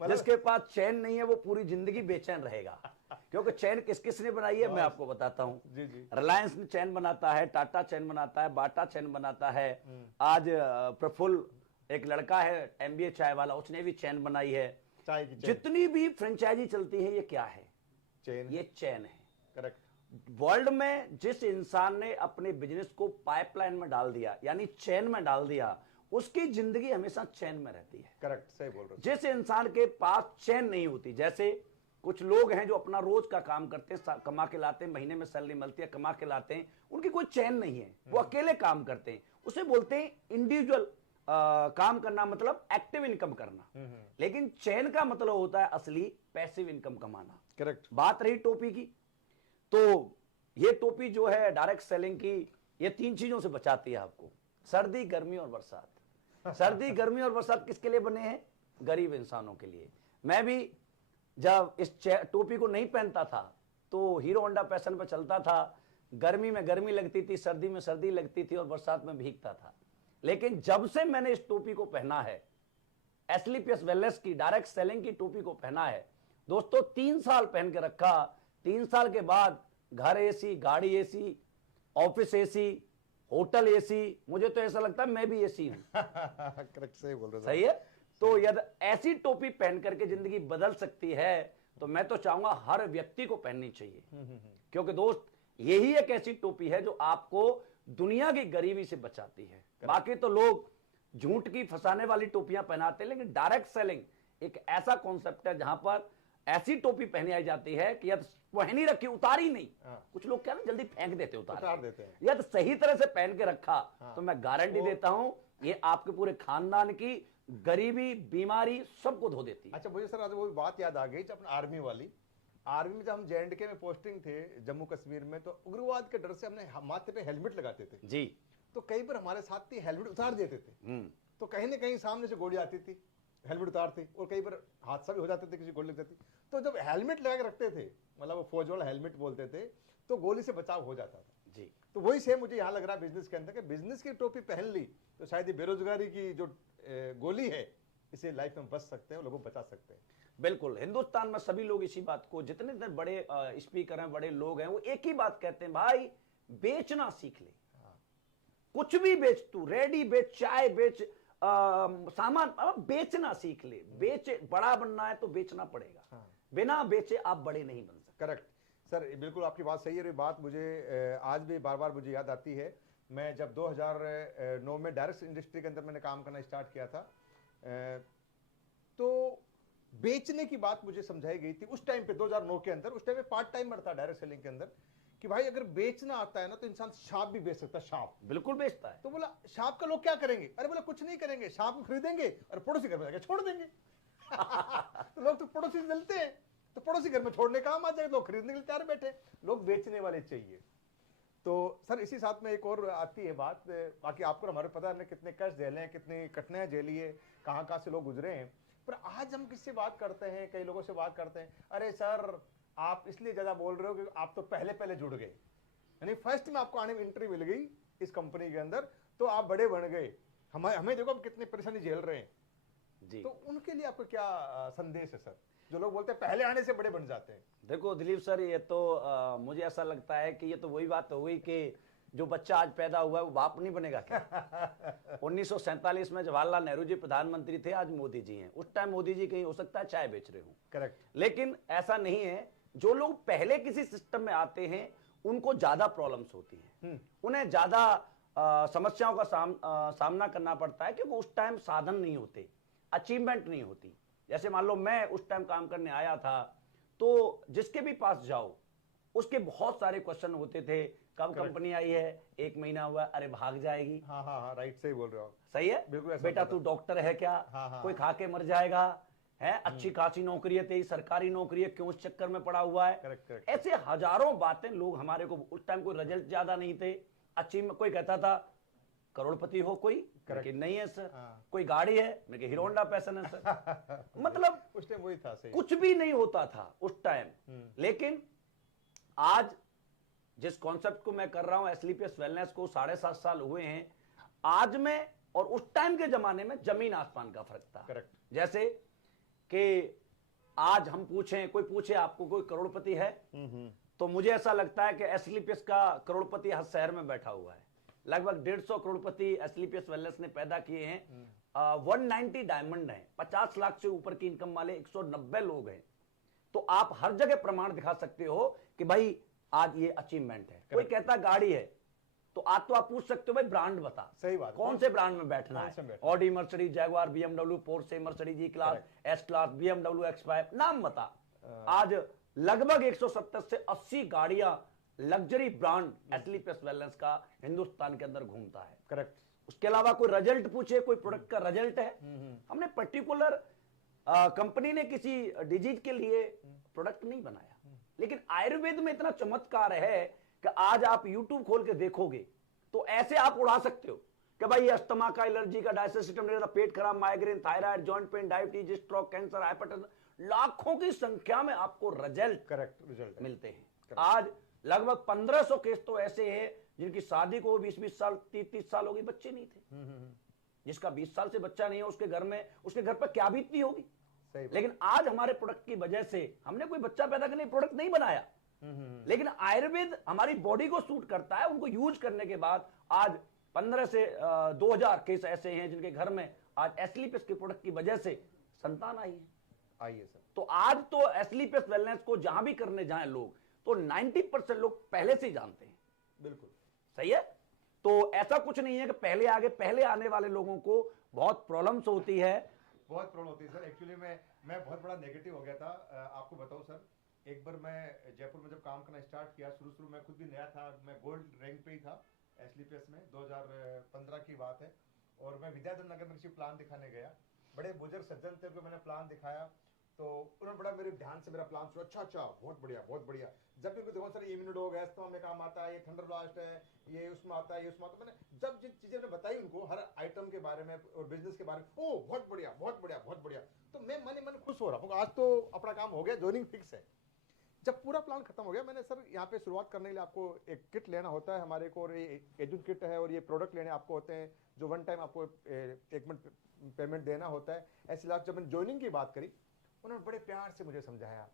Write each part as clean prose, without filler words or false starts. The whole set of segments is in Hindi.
जिसके पास चैन नहीं है वो पूरी जिंदगी बेचैन रहेगा। क्योंकि चैन किस किस ने बनाई है मैं आपको बताता हूं। जी जी। रिलायंस ने चैन बनाता है, टाटा चैन बनाता है, बाटा चैन बनाता है। आज प्रफुल्ल एक लड़का है एमबीए चाय वाला, उसने भी चैन बनाई है। चाय की चैन। जितनी भी फ्रेंचाइजी चलती है ये क्या है? चैन। ये चैन है। करेक्ट। वर्ल्ड में जिस इंसान ने अपने बिजनेस को पाइपलाइन में डाल दिया, यानी चैन में डाल दिया, उसकी जिंदगी हमेशा चैन में रहती है। करेक्ट, सही बोल रहे हो। जिस इंसान के पास चैन नहीं होती, जैसे कुछ लोग हैं जो अपना रोज का काम करते हैं, कमा के लाते हैं, महीने में सैलरी मिलती है, कमा के लाते हैं, उनकी कोई चैन नहीं है, वो अकेले काम करते हैं। उसे बोलते हैं इंडिविजुअल काम करना, मतलब एक्टिव इनकम करना। लेकिन चैन का मतलब होता है असली पैसिव इनकम कमाना। करेक्ट। बात रही टोपी की, तो ये टोपी जो है डायरेक्ट सेलिंग की, ये 3 चीजों से बचाती है आपको, सर्दी, गर्मी और बरसात। सर्दी, गर्मी और बरसात किसके लिए बने हैं? गरीब इंसानों के लिए। मैं भी जब इस टोपी को नहीं पहनता था तो हीरो होंडा पैशन पर चलता था, गर्मी में गर्मी लगती थी, सर्दी में सर्दी लगती थी और बरसात में भीगता था। लेकिन जब से मैंने इस टोपी को पहना है, एसलीपीएस वेलनेस की डायरेक्ट सेलिंग की टोपी को पहना है दोस्तों, 3 साल पहन के रखा, 3 साल के बाद घर एसी, गाड़ी AC, office AC, hotel AC, मुझे तो ऐसा लगता है मैं भी एसी हूं। करेक्ट, सही बोल रहे हो। सही है। तो यदि ऐसी टोपी पहन करके जिंदगी बदल सकती है तो मैं तो चाहूंगा हर व्यक्ति को पहननी चाहिए। क्योंकि दोस्त यही एक ऐसी टोपी है जो आपको दुनिया की गरीबी से बचाती है। बाकी तो लोग झूठ की फंसाने वाली टोपियां पहनाते हैं, लेकिन डायरेक्ट सेलिंग एक ऐसा कॉन्सेप्ट है जहां पर ऐसी टोपी पहनी आई जाती है कि यदि पहनी रखी, उतारी नहीं। कुछ लोग क्या ना जल्दी फेंक देते, उतार देते हैं। यदि सही तरह से पहन के रखा तो मैं गारंटी देता हूं ये आपके पूरे खानदान की गरीबी, बीमारी सबको धो देती है। अच्छा, मुझे सर आज वो बात याद आ गई जब आर्मी वाली। आर्मी में जब हम JNK में पोस्टिंग थे जम्मू कश्मीर में, तो उग्रवाद के डर से हमने माथे पे हेलमेट लगाते थे जी। तो कई बार हमारे साथ थी हेलमेट उतार देते थे, तो कहीं ना कहीं सामने से गोली आती थी, हेलमेट उतारते, और कई बार हादसा भी हो जाते थे, किसी गोली लग जाती। तो जब हेलमेट लगा के रखते थे, मतलब वो फौज वाला हेलमेट बोलते थे, तो गोली से बचाव हो जाता था जी। तो वही सेम मुझे यहाँ लग रहा है बिजनेस के अंदर, कि बिजनेस की टोपी पहन ली तो शायद ये बेरोजगारी की जो गोली है, इसे लाइफ में बच सकते हैं, लोगों को बचा सकते हैं। बिल्कुल। हिंदुस्तान में सभी लोग इसी बात को, जितने इतने बड़े स्पीकर हैं, बड़े लोग हैं, वो एक ही बात कहते हैं, भाई बेचना सीख ले। कुछ भी बेच, तू रेडी बेच, चाय बेच, सामान बेचना सीख ले। बेच, बड़ा बनना है तो बेचना पड़ेगा। बिना बेचे आप बड़े नहीं बन सकते। करेक्ट सर, बिल्कुल आपकी बात सही है। ये बात मुझे आज भी बार बार मुझे याद आती है। मैं जब 2009 में डायरेक्ट इंडस्ट्री के अंदर मैंने काम करना स्टार्ट किया था, तो बेचने की बात मुझे समझाई गई थी उस टाइम पे, 2009 के अंदर। उस टाइम पे पार्ट टाइमर था डायरेक्ट सेलिंग के अंदर, कि भाई अगर बेचना आता है ना तो इंसान सांप भी बेच सकता है। सांप बिल्कुल बेचता है। तो बोला सांप का लोग क्या करेंगे? अरे बोला कुछ नहीं करेंगे, सांप को खरीदेंगे और पड़ोसी घर में जाकर छोड़ देंगे। तो लोग तो पड़ोसी से मिलते हैं, तो पड़ोसी घर में छोड़ने काम आ जाएगा, लोग खरीदने के लिए तैयार बैठे। लोग बेचने वाले चाहिए। तो सर इसी साथ में एक और आती है बात, बाकी आपको हमारे पता नहीं कितने कष्ट झेले हैं, कितनी कठिनाइयां झेली है, कहाँ कहाँ से लोग गुजरे हैं। पर आज हम किससे बात करते हैं, कई लोगों से बात करते हैं, अरे सर आप इसलिए ज्यादा बोल रहे हो कि आप तो पहले पहले जुड़ गए, यानी फर्स्ट में आपको आने में एंट्री मिल गई इस कंपनी के अंदर, तो आप बड़े बन गए। हमें देखो हम कितनी परेशानी झेल रहे हैं जी। तो उनके लिए आपको क्या संदेश है सर, जो लोग बोलते हैं पहले आने से बड़े बन जाते हैं? देखो दिलीप सर, ये तो मुझे ऐसा लगता है कि ये तो वही बात हो गई कि जो बच्चा आज पैदा हुआ है वो बाप नहीं बनेगा क्या? 1947 में जवाहरलाल नेहरू जी प्रधानमंत्री थे, आज मोदी जी हैं। उस टाइम मोदी जी कहीं हो सकता है चाय बेच रहे हो। करेक्ट। लेकिन ऐसा नहीं है। जो लोग पहले किसी सिस्टम में आते हैं उनको ज्यादा प्रॉब्लम्स होती हैं, उन्हें ज्यादा समस्याओं का सामना करना पड़ता है, क्योंकि उस टाइम साधन नहीं होते, अचीवमेंट नहीं होती। जैसे मान लो मैं उस टाइम काम करने आया था, तो जिसके भी पास जाओ उसके बहुत सारे क्वेश्चन होते थे। कब कंपनी आई है, 1 महीना हुआ, अरे भाग जाएगी। हाँ हाँ हाँ, राइट, सही बोल रहे हो। सही है, बिल्कुल। बेटा तू डॉक्टर है क्या? हाँ। कोई खा के मर जाएगा है, अच्छी खासी नौकरी है तेरी, सरकारी नौकरी है, क्यों इस चक्कर में पड़ा हुआ है? करेक्ट। ऐसे हजारों बातें लोग हमारे को, उस टाइम कोई रिजल्ट ज्यादा नहीं थे, अच्छी में कोई कहता था करोड़पति हो कोई, लेकिन नहीं है सर। कोई गाड़ी है, मैं हीरो होंडा पैशन है सर। मतलब उस टाइम वही था, सही। कुछ भी नहीं होता था उस टाइम। लेकिन आज जिस कॉन्सेप्ट को मैं कर रहा हूं, एसलीपीएस वेलनेस को 7.5 साल हुए हैं, आज मैं और उस टाइम के जमाने में जमीन आसमान का फर्क था। करेक्ट। जैसे कि आज हम पूछें, कोई पूछे आपको कोई करोड़पति है, तो मुझे ऐसा लगता है कि एस्क्लेपियस का करोड़पति हर शहर में बैठा हुआ है। लगभग 150 करोड़पति एस्क्लेपियस वेलनेस ने पैदा किए हैं। 190 डायमंड हैं, 50 लाख से ऊपर की इनकम वाले 190 लोग हैं। तो आप हर जगह प्रमाण दिखा सकते हो कि भाई आज ये अचीवमेंट है। कोई कहता गाड़ी है, तो आज तो आप पूछ सकते हो भाई ब्रांड बता, सही बात, कौन से ब्रांड में बैठना है। Audi, Mercedes, Jaguar, BMW, Porsche, Mercedes E class, S class, BMW X5, नाम बता। आज लगभग 170 से 80 गाड़ियां लग्जरी ब्रांड एस्क्लेपियस वेलनेस का हिंदुस्तान के अंदर घूमता है। करेक्ट। उसके अलावा कोई रिजल्ट पूछे, कोई प्रोडक्ट का रिजल्ट है, हमने पर्टिकुलर कंपनी ने किसी डिजीज के लिए प्रोडक्ट नहीं बनाया, लेकिन आयुर्वेद में इतना चमत्कार है कि आज आप YouTube खोल के देखोगे तो ऐसे आप उड़ा सकते हो कि भाई अस्थमा का, एलर्जी का, डाइजेस्टिव सिस्टम, पेट खराब, migraine, thyroid, joint pain, diabetes, stroke, cancer, hypertension, लाखों की संख्या में आपको रिजल्ट रिजल्ट मिलते हैं। आज लगभग 1500 केस तो ऐसे हैं जिनकी शादी को 20-20 साल, 30-30 साल हो गई, बच्चे नहीं थे। जिसका 20 साल से बच्चा नहीं है, उसके घर पर क्या बीतती होगी। लेकिन आज हमारे प्रोडक्ट की वजह से हमने कोई बच्चा पैदा करने प्रोडक्ट नहीं बनाया, लेकिन आयुर्वेद हमारी बॉडी को सूट करता है। उनको यूज करने के बाद आज 15 से 2000 केस ऐसे हैं जिनके घर में आज एस्क्लेपियस के प्रोडक्ट की वजह से संतान आई है। सर, तो आज तो एस्क्लेपियस वेलनेस को जहां भी करने जाएं लोग, तो 90% लोग पहले से ही जानते हैं। बिल्कुल सही है। तो ऐसा कुछ नहीं है कि पहले आने वाले लोगों को बहुत प्रॉब्लम्स होती है। बहुत प्रॉब्लम होती है सर। एक्चुअली मैं बहुत बड़ा नेगेटिव हो गया था। आपको बताऊं सर, एक बार मैं जयपुर में जब काम करना स्टार्ट किया, शुरू में खुद भी नया था, मैं गोल्ड रैंक पे ही था एस्क्लेपियस में, 2015 की बात है। और मैं विद्याधर नगर में किसी प्लान दिखाने गया, बड़े बुजुर्ग सज्जन थे, उनको मैंने प्लान दिखाया तो उन्होंने बड़ा मेरे ध्यान से मेरा प्लान सुना। अच्छा, बहुत बढ़िया। जब भी देखो सर, इम्यूनोडोग है, अस्थमा में काम आता है, ये थंडर ब्लास्ट है, ये उसमें आता है, ये उसमें आता है। मैंने जब जिन चीजें मैंने बताई उनको, हर आइटम के बारे में और बिजनेस के बारे में, ओ बहुत बढ़िया। तो मैं मन खुश हो रहा हूँ, आज तो अपना काम हो गया, ज्वाइनिंग फिक्स है। जब पूरा प्लान खत्म हो गया, मैंने सर यहाँ पे शुरुआत करने के लिए आपको एक किट लेना होता है हमारे को, और ये एजुन किट है, और ये प्रोडक्ट लेने आपको होते हैं जो वन टाइम आपको 1 मिनट पेमेंट देना होता है। ऐसे लाख जब मैंने ज्वाइनिंग की बात करी, उन्होंने बड़े प्यार से मुझे समझाया,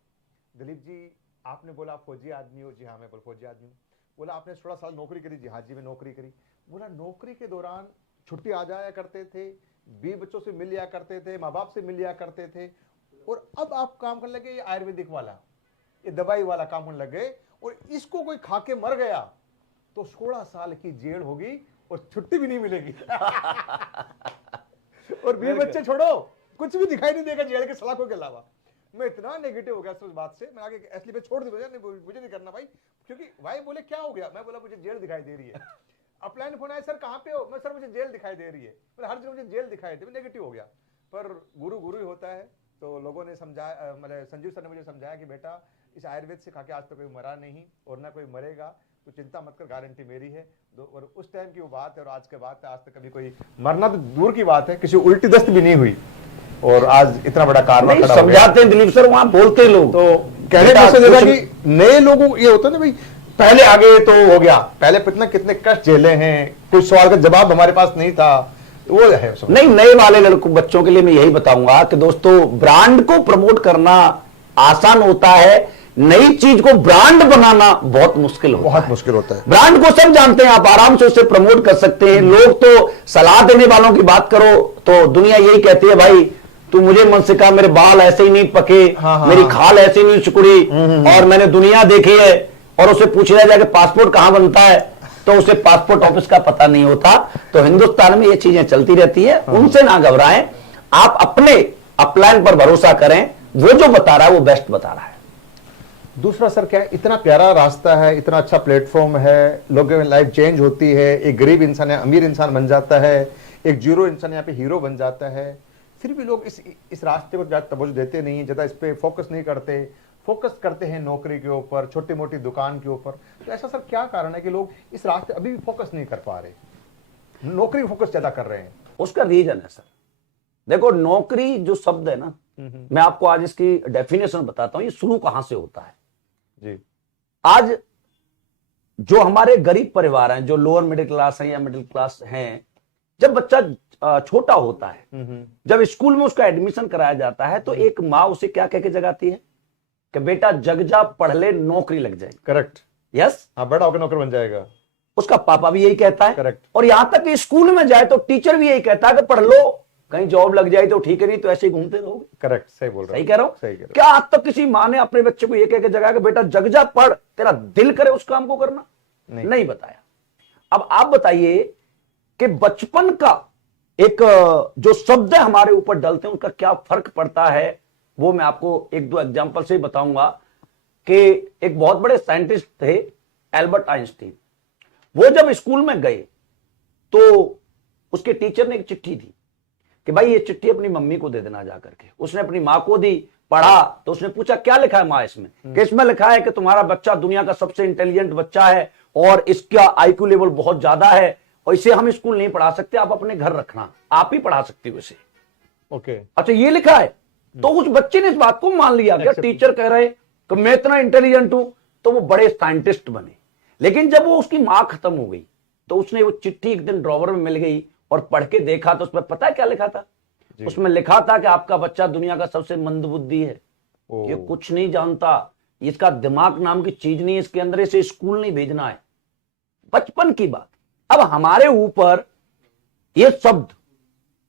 दिलीप जी आपने बोला आप फौजी आदमी हो। जी हाँ, मैं फौजी आदमी हूँ। बोला आपने 16 साल नौकरी करी। जी हाँ जी, मैं नौकरी करी। बोला नौकरी के दौरान छुट्टी आ जाया करते थे, 20 बच्चों से मिल लिया करते थे, माँ बाप से मिल लिया करते थे, और अब आप काम करने लगे ये आयुर्वेदिक वाला, ये दवाई वाला काम होने लग गए, और इसको कोई खा के मर गया तो 16 साल की जेल होगी और छुट्टी भी नहीं मिलेगी। और 20 बच्चे छोड़ो, कुछ भी दिखाई नहीं देगा जेल के सलाखों के अलावा। मैं इतना नेगेटिव हो गया उस बात से, मैं आगे एस्क्लेपियस छोड़ दी, मुझे नहीं करना भाई, क्योंकि भाई बोले क्या हो गया, मैं बोला मुझे जेल दिखाई दे रही है। अपलाइन फोन आया, सर कहाँ पे हो, मैं सर मुझे जेल दिखाई दे रही है, मतलब हर जगह मुझे जेल दिखाई दे, नेगेटिव हो गया। पर गुरु ही होता है। तो लोगों ने समझाया, मतलब संजीव सर ने मुझे समझाया कि बेटा इस आयुर्वेद से खा के आज तक कोई मरा नहीं और ना कोई मरेगा, तो चिंता मत कर, गारंटी मेरी है। और उस टाइम की वो बात है और आज के बात है, आज तक कभी कोई मरना तो दूर की बात है, किसी उल्टी दस्त भी नहीं हुई, और आज इतना बड़ा कारनामा खड़ा हो गया। समझाते हैं दिलीप सर, वहां बोलते लोग तो कहने का मकसद था कि नए लोगों को ये होता है ना भाई, पहले आगे तो हो गया, पहले कितने कष्ट झेले हैं, कोई सवाल का जवाब हमारे पास नहीं था, वो है नहीं। नए वाले लड़कों बच्चों के लिए मैं यही बताऊंगा कि दोस्तों ब्रांड को प्रमोट करना आसान होता है, नई चीज को ब्रांड बनाना बहुत मुश्किल होता है। ब्रांड को सब जानते हैं, आप आराम से उसे प्रमोट कर सकते हैं। लोग तो सलाह देने वालों की बात करो तो दुनिया यही कहती है, भाई तू मुझे मन सिखा, मेरे बाल ऐसे ही नहीं पके, मेरी खाल ऐसे नहीं सिकुड़ी, और मैंने दुनिया देखी है। और उसे पूछा जाए कि पासपोर्ट कहां बनता है, तो उसे पासपोर्ट ऑफिस का पता नहीं होता। तो हिंदुस्तान में ये चीजें चलती रहती है, उनसे ना घबराएं, आप अपने अपलाइन पर भरोसा करें, वो जो बता रहा है वो बेस्ट बता रहा है। दूसरा सर क्या है, इतना प्यारा रास्ता है, इतना अच्छा प्लेटफॉर्म है, लोगों में लाइफ चेंज होती है, एक गरीब इंसान है अमीर इंसान बन जाता है, एक जीरो इंसान यहाँ पे हीरो बन जाता है। फिर भी लोग इस रास्ते को ज्यादा तवज्जो देते नहीं, ज्यादा इस पे फोकस नहीं करते, फोकस करते हैं नौकरी के ऊपर, छोटी मोटी दुकान के ऊपर। तो ऐसा सर क्या कारण है कि लोग इस रास्ते अभी भी फोकस नहीं कर पा रहे, नौकरी फोकस ज्यादा कर रहे हैं? उसका रीजन है सर, देखो नौकरी जो शब्द है ना, मैं आपको आज इसकी डेफिनेशन बताता हूं, ये शुरू कहां से होता है जी। आज जो हमारे गरीब परिवार हैं, जो लोअर मिडिल क्लास हैं या मिडिल क्लास हैं, जब बच्चा छोटा होता है, जब स्कूल में उसका एडमिशन कराया जाता है, तो एक माँ उसे क्या कह के जगाती है कि बेटा जग जा, पढ़ ले, नौकरी लग जाएगी। करेक्ट। यस, हाँ, बड़ा होकर नौकर बन जाएगा। उसका पापा भी यही कहता है। करेक्ट। और यहां तक कि स्कूल में जाए तो टीचर भी यही कहता है कि पढ़ लो, कहीं जॉब लग जाए तो ठीक है, नहीं तो ऐसे ही घूमते रहोगे। करेक्ट, सही बोल रहा हूं। सही कह रहा हूं। सही कह रहा हूं। क्या आज तक किसी माँ ने अपने बच्चे को ये कह के जगाया कि बेटा जग जा, पढ़, तेरा दिल करे उस काम को करना? नहीं बताया। अब आप बताइए कि बचपन का एक जो शब्द हमारे ऊपर डलते हैं उनका क्या फर्क पड़ता है, वो मैं आपको एक दो एग्जांपल से बताऊंगा। कि एक बहुत बड़े साइंटिस्ट थे एल्बर्ट आइंस्टीन। वो जब स्कूल में गए तो उसके टीचर ने एक चिट्ठी दी कि भाई ये चिट्ठी अपनी मम्मी को दे देना जाकर के। उसने अपनी माँ को दी, पढ़ा तो उसने पूछा क्या लिखा है माँ इसमें? कि इसमें लिखा है कि तुम्हारा बच्चा दुनिया का सबसे इंटेलिजेंट बच्चा है और इसका आईक्यू लेवल बहुत ज्यादा है और इसे हम स्कूल नहीं पढ़ा सकते, आप अपने घर रखना, आप ही पढ़ा सकती हो इसे। ओके। अच्छा, ये लिखा है। तो उस बच्चे ने इस बात को मान लिया कि टीचर कह रहे कि मैं इतना इंटेलिजेंट हूं, तो वो बड़े साइंटिस्ट बने। लेकिन जब वो उसकी मां खत्म हो गई तो उसने वो चिट्ठी एक दिन ड्रॉवर में मिल गई और पढ़ के देखा तो उसमें पता है क्या लिखा था? उसमें लिखा था कि आपका बच्चा दुनिया का सबसे मंदबुद्धि है, ये कुछ नहीं जानता, इसका दिमाग नाम की चीज नहीं है इसके अंदर, इसे स्कूल नहीं भेजना है। बचपन की बात। अब हमारे ऊपर ये शब्द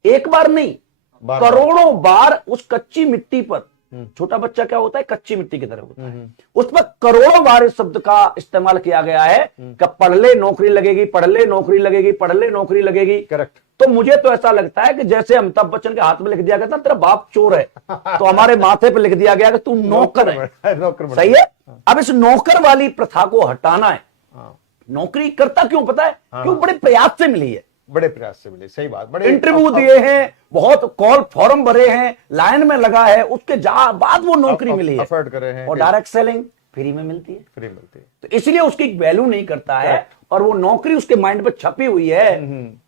एक बार नहीं, करोड़ों बार उस कच्ची मिट्टी पर, छोटा बच्चा क्या होता है, कच्ची मिट्टी की तरह होता है, उस पर करोड़ों बार इस शब्द का इस्तेमाल किया गया है कि पढ़ ले नौकरी लगेगी, पढ़ ले नौकरी लगेगी, पढ़ ले नौकरी लगेगी। करेक्ट। तो मुझे तो ऐसा लगता है कि जैसे अमिताभ बच्चन के हाथ में लिख दिया गया था तेरा बाप चोर है, तो हमारे माथे पे लिख दिया गया कि तू नौकर है। नौकर सही है। अब इस नौकर वाली प्रथा को हटाना है। नौकरी करता क्यों पता है? क्यों? बड़े प्रयास से मिली है, बड़े प्रयास से मिली। सही बात। बड़े इंटरव्यू दिए हैं, बहुत कॉल फॉर्म भरे हैं, लाइन में लगा है, उसके बाद वो नौकरी मिली है। एफर्ट करे हैं। और डायरेक्ट सेलिंग फ्री में मिलती है, फ्री मिलती है, तो इसलिए उसकी वैल्यू नहीं करता है और वो नौकरी उसके माइंड पे छपी हुई है।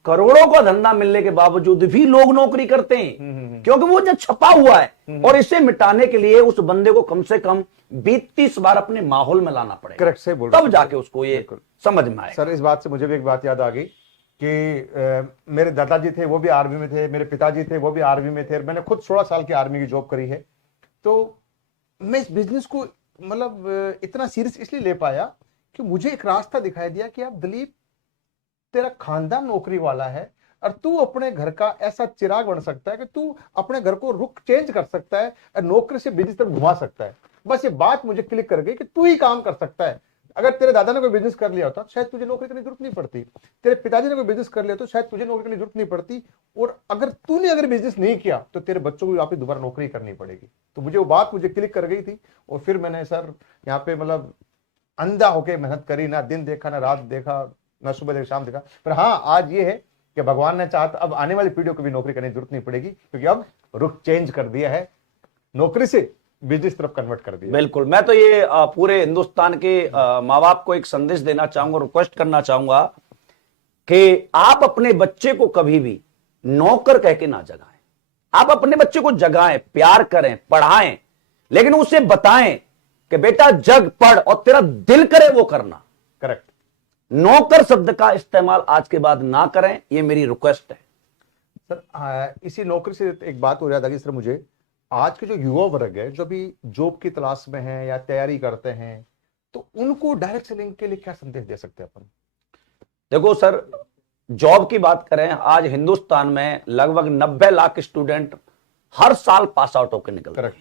करोड़ों का धंधा मिलने के बावजूद भी लोग नौकरी करते हैं क्योंकि वो जो छपा हुआ है। और इसे मिटाने के लिए उस बंदे को कम से कम 20-30 बार अपने माहौल में लाना पड़ेगा। करेक्ट, सही बोल रहे तब जाके उसको ये समझ में आए। सर, इस बात से मुझे भी एक बात याद आ गई कि मेरे दादाजी थे, वो भी आर्मी में थे, मेरे पिताजी थे, वो भी आर्मी में थे। मैंने खुद 16 साल की आर्मी की जॉब करी है। तो मैं इस बिजनेस को मतलब इतना सीरियस इसलिए ले पाया कि मुझे एक रास्ता दिखाई दिया कि अब दिलीप, तेरा खानदान नौकरी वाला है और तू अपने घर का ऐसा चिराग बन सकता है कि तू अपने घर को रुख चेंज कर सकता है और नौकरी से बिजनेस तक घुमा सकता है। बस ये बात मुझे क्लिक कर गई कि तू ही काम कर सकता है। अगर तेरे दादा ने कोई बिजनेस कर लिया होता शायद तुझे नौकरी करने की जरूरत नहीं पड़ती, तेरे पिताजी ने कोई बिजनेस कर लिया तो शायद तुझे नौकरी करने की जरूरत नहीं पड़ती, और अगर तूने अगर बिजनेस नहीं किया तो तेरे बच्चों को वापस दोबारा नौकरी करनी पड़ेगी। तो मुझे वो बात मुझे क्लिक कर गई थी और फिर मैंने सर यहाँ पे मतलब अंधा होके मेहनत करी, ना दिन देखा, ना रात देखा, ना सुबह देखा, शाम देखा। पर हाँ, आज ये है कि भगवान ने चाहा अब आने वाली पीढ़ियों को भी नौकरी करने की जरूरत नहीं पड़ेगी क्योंकि अब रुख चेंज कर दिया है, नौकरी से बिजनेस तरफ कन्वर्ट कर दिया। बिल्कुल। मैं तो ये पूरे हिंदुस्तान के माँ बाप को एक संदेश देना चाहूंगा, रिक्वेस्ट करना चाहूंगा कि आप अपने बच्चे को कभी भी नौकर कह के ना जगाएं। आप अपने बच्चे को जगाएं, प्यार करें, पढ़ाएं, लेकिन उसे बताएं कि बेटा जग, पढ़ और तेरा दिल करे वो करना। करेक्ट। नौकर शब्द का इस्तेमाल आज के बाद ना करें, ये मेरी रिक्वेस्ट है। सर, इसी नौकरी से एक बात हो याद आ गई सर मुझे। आज के जो युवा वर्ग है जो भी जॉब की तलाश में है या तैयारी करते हैं, तो उनको डायरेक्ट सेलिंग के लिए क्या संदेश दे सकते हैं अपन? देखो सर, जॉब की बात करें, आज हिंदुस्तान में लगभग 90 लाख स्टूडेंट हर साल पास आउट होकर निकलते हैं।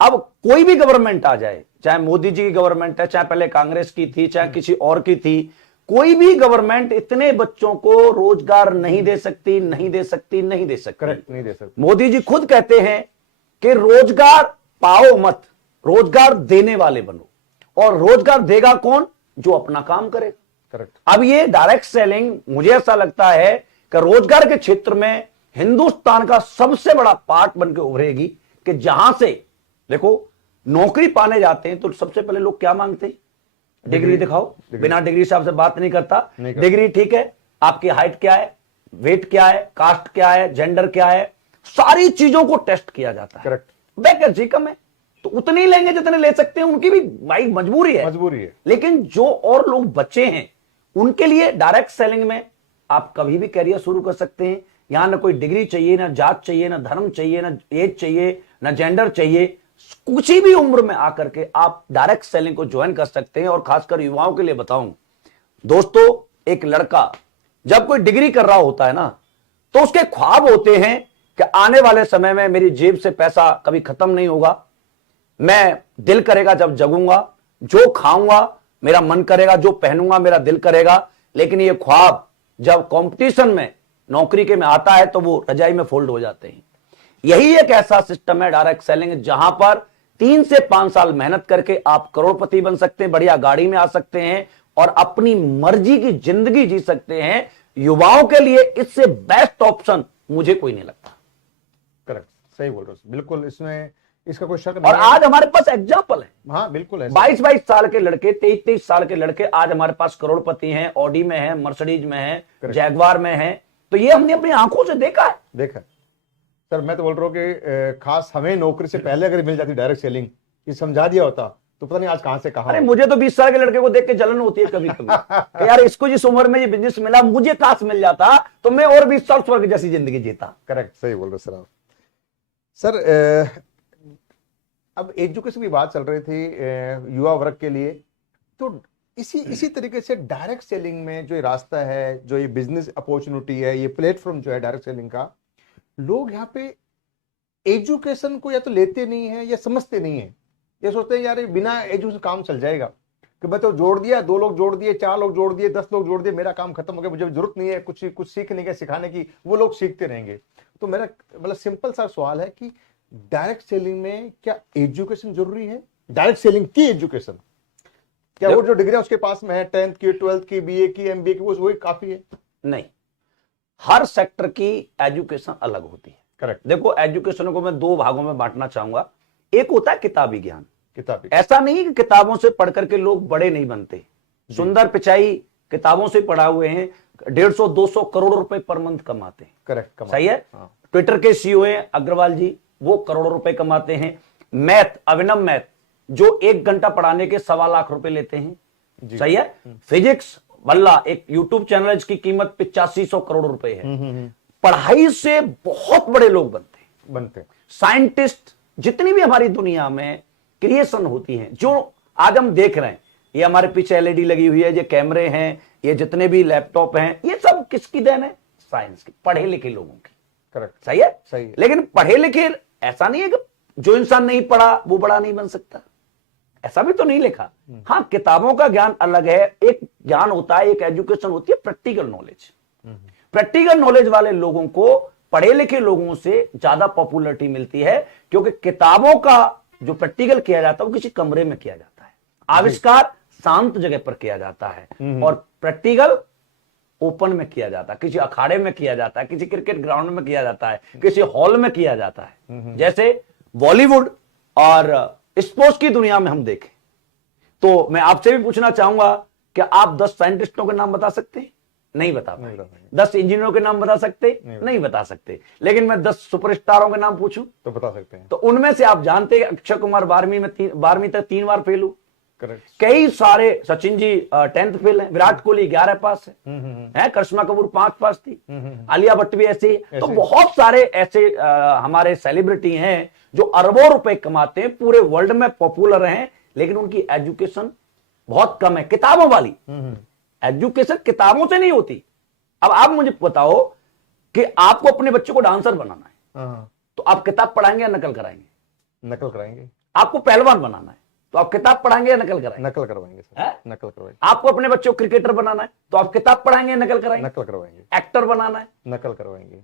अब कोई भी गवर्नमेंट आ जाए, चाहे मोदी जी की गवर्नमेंट है, चाहे पहले कांग्रेस की थी, चाहे किसी और की थी, कोई भी गवर्नमेंट इतने बच्चों को रोजगार नहीं दे सकती, नहीं दे सकती, नहीं दे सकती। करेक्ट, नहीं दे सकती। मोदी जी खुद कहते हैं कि रोजगार पाओ मत, रोजगार देने वाले बनो, और रोजगार देगा कौन? जो अपना काम करे। करेक्ट। अब ये डायरेक्ट सेलिंग, मुझे ऐसा लगता है कि रोजगार के क्षेत्र में हिंदुस्तान का सबसे बड़ा पार्ट बनकर उभरेगी कि जहां से देखो नौकरी पाने जाते हैं तो सबसे पहले लोग क्या मांगते हैं? डिग्री दिखाओ। बिना डिग्री से आपसे बात नहीं करता। डिग्री ठीक है, आपकी हाइट क्या है, वेट क्या है, कास्ट क्या है, जेंडर क्या है, सारी चीजों को टेस्ट किया जाता है। करेक्ट। वैकेंसी कम है तो उतनी लेंगे जितने ले सकते हैं, उनकी भी भाई मजबूरी है। मजबूरी है। लेकिन जो और लोग बचे हैं उनके लिए डायरेक्ट सेलिंग में आप कभी भी कैरियर शुरू कर सकते हैं। यहां ना कोई डिग्री चाहिए, ना जात चाहिए, ना धर्म चाहिए, ना एज चाहिए, ना जेंडर चाहिए। कुछ भी उम्र में आकर के आप डायरेक्ट सेलिंग को ज्वाइन कर सकते हैं। और खासकर युवाओं के लिए बताऊं दोस्तों, एक लड़का जब कोई डिग्री कर रहा होता है ना, तो उसके ख्वाब होते हैं कि आने वाले समय में मेरी जेब से पैसा कभी खत्म नहीं होगा, मैं दिल करेगा जब जगूंगा, जो खाऊंगा मेरा मन करेगा, जो पहनूंगा मेरा दिल करेगा। लेकिन ये ख्वाब जब कंपटीशन में नौकरी के में आता है तो वो रजाई में फोल्ड हो जाते हैं। यही एक ऐसा सिस्टम है डायरेक्ट सेलिंग, जहां पर 3 से 5 साल मेहनत करके आप करोड़पति बन सकते हैं, बढ़िया गाड़ी में आ सकते हैं और अपनी मर्जी की जिंदगी जी सकते हैं। युवाओं के लिए इससे बेस्ट ऑप्शन मुझे कोई नहीं लगता। करेक्ट, सही बोल रहे हो, बिल्कुल इसमें इसका कोई शक नहीं और आज हमारे पास एग्जाम्पल है। हाँ बिल्कुल है। 22-22 साल के लड़के, 23-23 साल के लड़के आज हमारे पास करोड़पति हैं, ऑडी में हैं, मर्सिडीज में हैं, जैगवार में हैं। तो ये हमने अपनी आंखों से देखा है। देखा सर, मैं तो बोल रहा हूँ कि खास हमें नौकरी से पहले अगर मिल जाती डायरेक्ट सेलिंग, ये समझा दिया होता तो पता नहीं आज कहां से कहां। अरे मुझे तो 20 साल के लड़के को देख के जलन होती है कभी कभी यार, इसको जिस उम्र में ये बिजनेस मिला, मुझे काश मिल जाता तो मैं और 20 साल स्वर्ग जैसी जिंदगी जीता। करेक्ट, सही बोल रहे सर आप। सर अब एजुकेशन की बात चल रही थी युवा वर्ग के लिए, तो इसी तरीके से डायरेक्ट सेलिंग में जो ये रास्ता है, जो ये बिजनेस अपॉर्चुनिटी है, ये प्लेटफॉर्म जो है डायरेक्ट सेलिंग का, लोग यहाँ पे एजुकेशन को या तो लेते नहीं है या समझते नहीं है। ये सोचते हैं यार बिना एजुकेशन काम चल जाएगा, कि मैं तो जोड़ दिया, 2 लोग जोड़ दिए, 4 लोग जोड़ दिए, 10 लोग जोड़ दिए, मेरा काम खत्म हो गया, मुझे जरूरत नहीं है कुछ सीखने का, सिखाने की, वो लोग सीखते रहेंगे। तो मेरा मतलब सिंपल सा सवाल है कि डायरेक्ट सेलिंग में क्या एजुकेशन जरूरी है? डायरेक्ट सेलिंग की एजुकेशन क्या वो जो डिग्री उसके पास में है, 10th की, 12th की, बीए की, एमबीए की, वही काफी है? नहीं, हर सेक्टर की एजुकेशन अलग होती है। करेक्ट। देखो, एजुकेशन को मैं 2 भागों में बांटना चाहूंगा। एक होता है किताबी ज्ञान। किताबी, ऐसा नहीं कि किताबों से पढ़ करके लोग बड़े नहीं बनते। सुंदर पिचाई किताबों से पढ़ा हुए हैं, 150-200 करोड़ रुपए पर मंथ कमाते हैं। करेक्ट, सही है। ट्विटर के सीईओ हैं अग्रवाल जी, वो करोड़ों रुपए कमाते हैं। मैथ, अभिनव मैथ, जो 1 घंटा पढ़ाने के 1.25 लाख रुपए लेते हैं। सही है। फिजिक्स भल्ला, एक यूट्यूब चैनल, इसकी कीमत 8500 करोड़ रुपए है। पढ़ाई से बहुत बड़े लोग बनते। साइंटिस्ट, जितनी भी हमारी दुनिया में क्रिएशन होती हैं, जो आज हम देख रहे हैं, ये हमारे पीछे एलईडी लगी हुई है, ये कैमरे हैं, ये जितने भी लैपटॉप हैं, ये सब किसकी देन है? साइंस की, पढ़े लिखे लोगों की। करेक्ट, सही है। सही है। लेकिन पढ़े लिखे ऐसा नहीं है कि जो इंसान नहीं पढ़ा वो बड़ा नहीं बन सकता, ऐसा भी तो नहीं लिखा। हाँ, किताबों का ज्ञान अलग है, एक ज्ञान होता है, एक एजुकेशन होती है प्रैक्टिकल नॉलेज। प्रैक्टिकल नॉलेज वाले लोगों को पढ़े लिखे लोगों से ज्यादा पॉपुलरिटी मिलती है, क्योंकि किताबों का जो प्रैक्टिकल किया जाता है वो किसी कमरे में किया जाता है, आविष्कार शांत जगह पर किया जाता है, और प्रैक्टिकल ओपन में किया जाता है, किसी अखाड़े में किया जाता है, किसी क्रिकेट ग्राउंड में किया जाता है, किसी हॉल में किया जाता है। जैसे बॉलीवुड और स्पोर्ट्स की दुनिया में हम देखें तो मैं आपसे भी पूछना चाहूंगा कि आप 10 साइंटिस्टों के नाम बता सकते हैं? नहीं बता पाएंगे। 10 इंजीनियरों के नाम बता सकते? नहीं बता सकते। लेकिन मैं 10 सुपरस्टारों के नाम पूछूं तो बता सकते हैं। तो उनमें से आप जानते हैं अक्षय कुमार 12वीं तक 3 बार फेल हुए। करेक्ट। कई सारे, सचिन जी 10th फेल है, विराट कोहली 11 पास है, करिश्मा कपूर 5 पास थी, आलिया भट्ट भी ऐसे ही। तो बहुत सारे ऐसे हमारे सेलिब्रिटी हैं जो अरबों रुपए कमाते हैं, पूरे वर्ल्ड में पॉपुलर हैं, लेकिन उनकी एजुकेशन बहुत कम है, किताबों वाली एजुकेशन किताबों से नहीं होती। अब आप मुझे बताओ कि आपको अपने बच्चों को डांसर बनाना है, तो आप किताब पढ़ाएंगे या नकल कराएंगे? नकल कराएंगे। आपको पहलवान बनाना है तो आप किताब पढ़ाएंगे या नकल कराएंगे? नकल करवाएंगे सर, नकल करवाएंगे। आपको अपने बच्चों को क्रिकेटर बनाना है तो आप किताब पढ़ाएंगे या नकल कराएंगे? नकल करवाएंगे। एक्टर बनाना है, नकल करवाएंगे।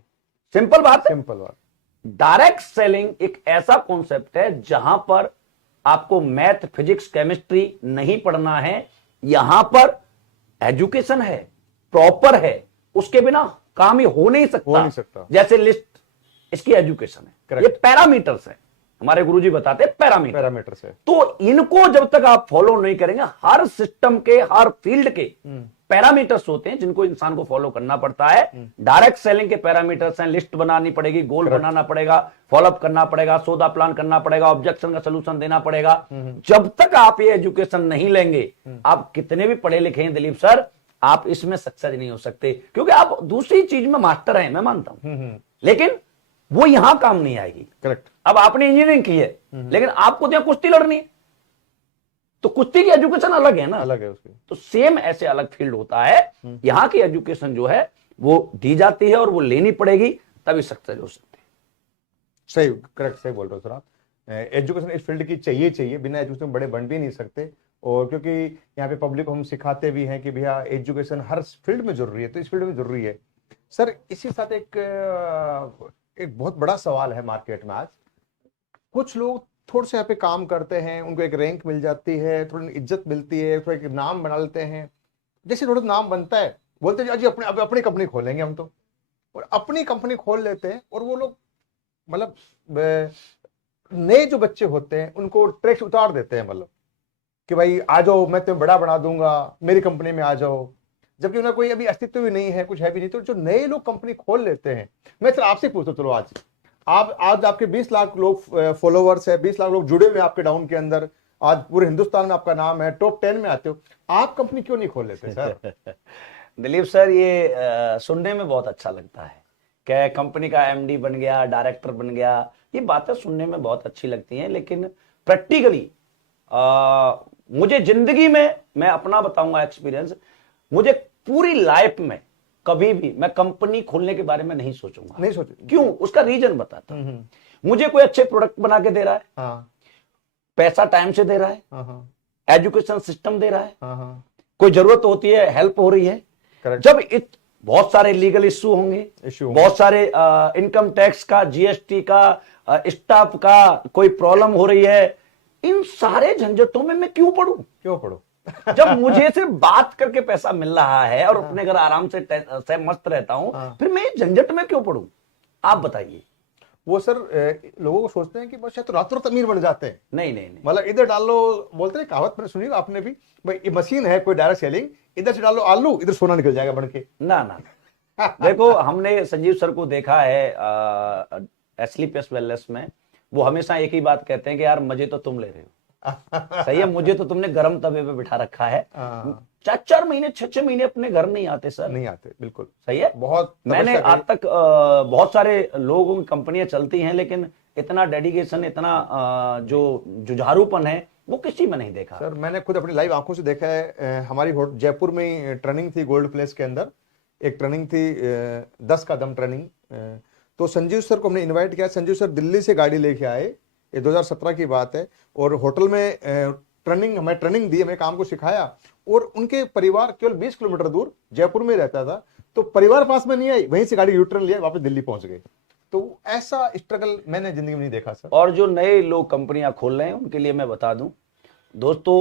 सिंपल बात है। सिंपल बात। डायरेक्ट सेलिंग एक ऐसा कॉन्सेप्ट है जहां पर आपको मैथ, फिजिक्स, केमिस्ट्री नहीं पढ़ना है, यहां पर एजुकेशन है, प्रॉपर है, उसके बिना काम ही हो नहीं सकता। जैसे लिस्ट, इसकी एजुकेशन है, ये पैरामीटर्स है, हमारे गुरुजी बताते हैं पैरामीटर से। तो इनको जब तक आप फॉलो नहीं करेंगे, हर सिस्टम के, हर फील्ड के पैरामीटर्स होते हैं जिनको इंसान को फॉलो करना पड़ता है। डायरेक्ट सेलिंग के पैरामीटर्स हैं, लिस्ट बनानी पड़ेगी, गोल बनाना पड़ेगा, फॉलोअप करना पड़ेगा, सौदा प्लान करना पड़ेगा, ऑब्जेक्शन का सोल्यूशन देना पड़ेगा। जब तक आप ये एजुकेशन नहीं लेंगे, आप कितने भी पढ़े लिखे हैं दिलीप सर, आप इसमें सक्सेस नहीं हो सकते, क्योंकि आप दूसरी चीज में मास्टर हैं, मैं मानता हूं, लेकिन वो यहां काम नहीं आएगी। करेक्ट। अब आपने इंजीनियरिंग की है, लेकिन आपको तो यहां कुश्ती लड़नी है, तो कुश्ती की एजुकेशन अलग है ना, अलग है उसकी। तो सेम ऐसे अलग फील्ड होता है। यहां की एजुकेशन जो है वो दी जाती है और वो लेनी पड़ेगी, तभी सक्सेस हो सकती है। सही, करेक्ट, सही बोल रहे हो सर आप। एजुकेशन इस फील्ड की चाहिए, बिना एजुकेशन बड़े बन भी नहीं सकते। और क्योंकि यहाँ पे पब्लिक को हम सिखाते भी हैं कि भैया एजुकेशन हर फील्ड में जरूरी है, तो इस फील्ड में जरूरी है। सर इसी साथ एक बहुत बड़ा सवाल है मार्केट में आज। कुछ लोग थोड़े से यहाँ पे काम करते हैं, उनको एक रैंक मिल जाती है, थोड़ी इज्जत मिलती है, थोड़ा एक नाम बना लेते हैं। जैसे थोड़ा नाम बनता है, बोलते हैं जी अपनी कंपनी खोलेंगे हम तो, और अपनी कंपनी खोल लेते हैं। और वो लोग मतलब नए जो बच्चे होते हैं उनको ट्रैक उतार देते हैं, मतलब कि भाई आ जाओ, मैं तुम्हें बड़ा बना दूंगा, मेरी कंपनी में आ जाओ, जबकि उन्हें कोई अभी अस्तित्व भी नहीं है, कुछ है भी नहीं। तो जो नए लोग कंपनी खोल लेते हैं, मैं सर आपसे पूछता हूं, चलो आज आपके 20 लाख लोग फॉलोवर्स है, 20 लाख लोग जुड़े हुए आपके डाउन के अंदर, आज पूरे हिंदुस्तान में आपका नाम है, टॉप 10 में आते हो, आप कंपनी क्यों नहीं खोल लेते सर? दिलीप सर, ये सुनने में बहुत अच्छा लगता है कि कंपनी का एमडी बन गया, डायरेक्टर बन गया, ये बातें सुनने में बहुत अच्छी लगती हैं, लेकिन प्रैक्टिकली मुझे जिंदगी में, मैं अपना बताऊंगा एक्सपीरियंस, मुझे पूरी लाइफ में कभी भी मैं कंपनी खोलने के बारे में नहीं सोचूंगा। नहीं सोचे? क्यों? उसका रीजन बताता हूं। मुझे कोई अच्छे प्रोडक्ट बना के दे रहा है, हाँ, पैसा टाइम से दे रहा है, हाँ, एजुकेशन सिस्टम दे रहा है, हाँ, कोई जरूरत होती है हेल्प हो रही है। करेक्ट। जब बहुत सारे लीगल इश्यू होंगे, बहुत सारे इनकम टैक्स का, जीएसटी का, स्टाफ का कोई प्रॉब्लम हो रही है, इन सारे झंझटों में मैं क्यों पढ़ूं? जब मुझे सिर्फ बात करके पैसा मिल रहा है और अपने घर आराम से मस्त रहता हूं, फिर मैं झंझट में क्यों पढ़ूं? आप बताइए। वो सर लोगों को सोचते हैं कि बस तो रातों रात अमीर बन जाते हैं। नहीं, मतलब इधर डाल लो, बोलते हैं कहावत मैंने सुनी आपने भी, भाई ये मशीन है कोई डायरेक्ट सेलिंग, इधर से डालो आलू, इधर सोना निकल जाएगा बन के। ना देखो, हमने संजीव सर को देखा है एस्लीपियस वेलनेस में, वो हमेशा एक ही बात कहते हैं कि यार मजे तो तुम ले रहे हो, सही है, मुझे तो तुमने गर्म तवे पे बिठा रखा है। 4 महीने 6 महीने अपने घर नहीं आते सर, नहीं आते, बिल्कुल सही है। बहुत मैंने आज तक बहुत सारे लोगों की कंपनियां चलती हैं, लेकिन इतना डेडिकेशन, इतना जो जुझारूपन है, वो किसी में नहीं देखा सर। मैंने खुद अपनी लाइव आंखों से देखा है। हमारी जयपुर में ट्रेनिंग थी, गोल्ड प्लेस के अंदर एक ट्रेनिंग थी, 10 का दम ट्रेनिंग। तो संजीव सर को हमने इनवाइट किया। संजीव सर दिल्ली से गाड़ी लेके आए, ये 2017 की बात है, और होटल में हमें ट्रेनिंग दी, हमें काम को सिखाया। और उनके परिवार केवल 20 किलोमीटर दूर जयपुर में रहता था, तो परिवार पास में नहीं आई, वहीं से गाड़ी यूटर्न लिया, वापस दिल्ली पहुंच गए। तो ऐसा स्ट्रगल मैंने जिंदगी में नहीं देखा सर। और जो नए लोग कंपनियां खोल रहे हैं, उनके लिए मैं बता दूं दोस्तों,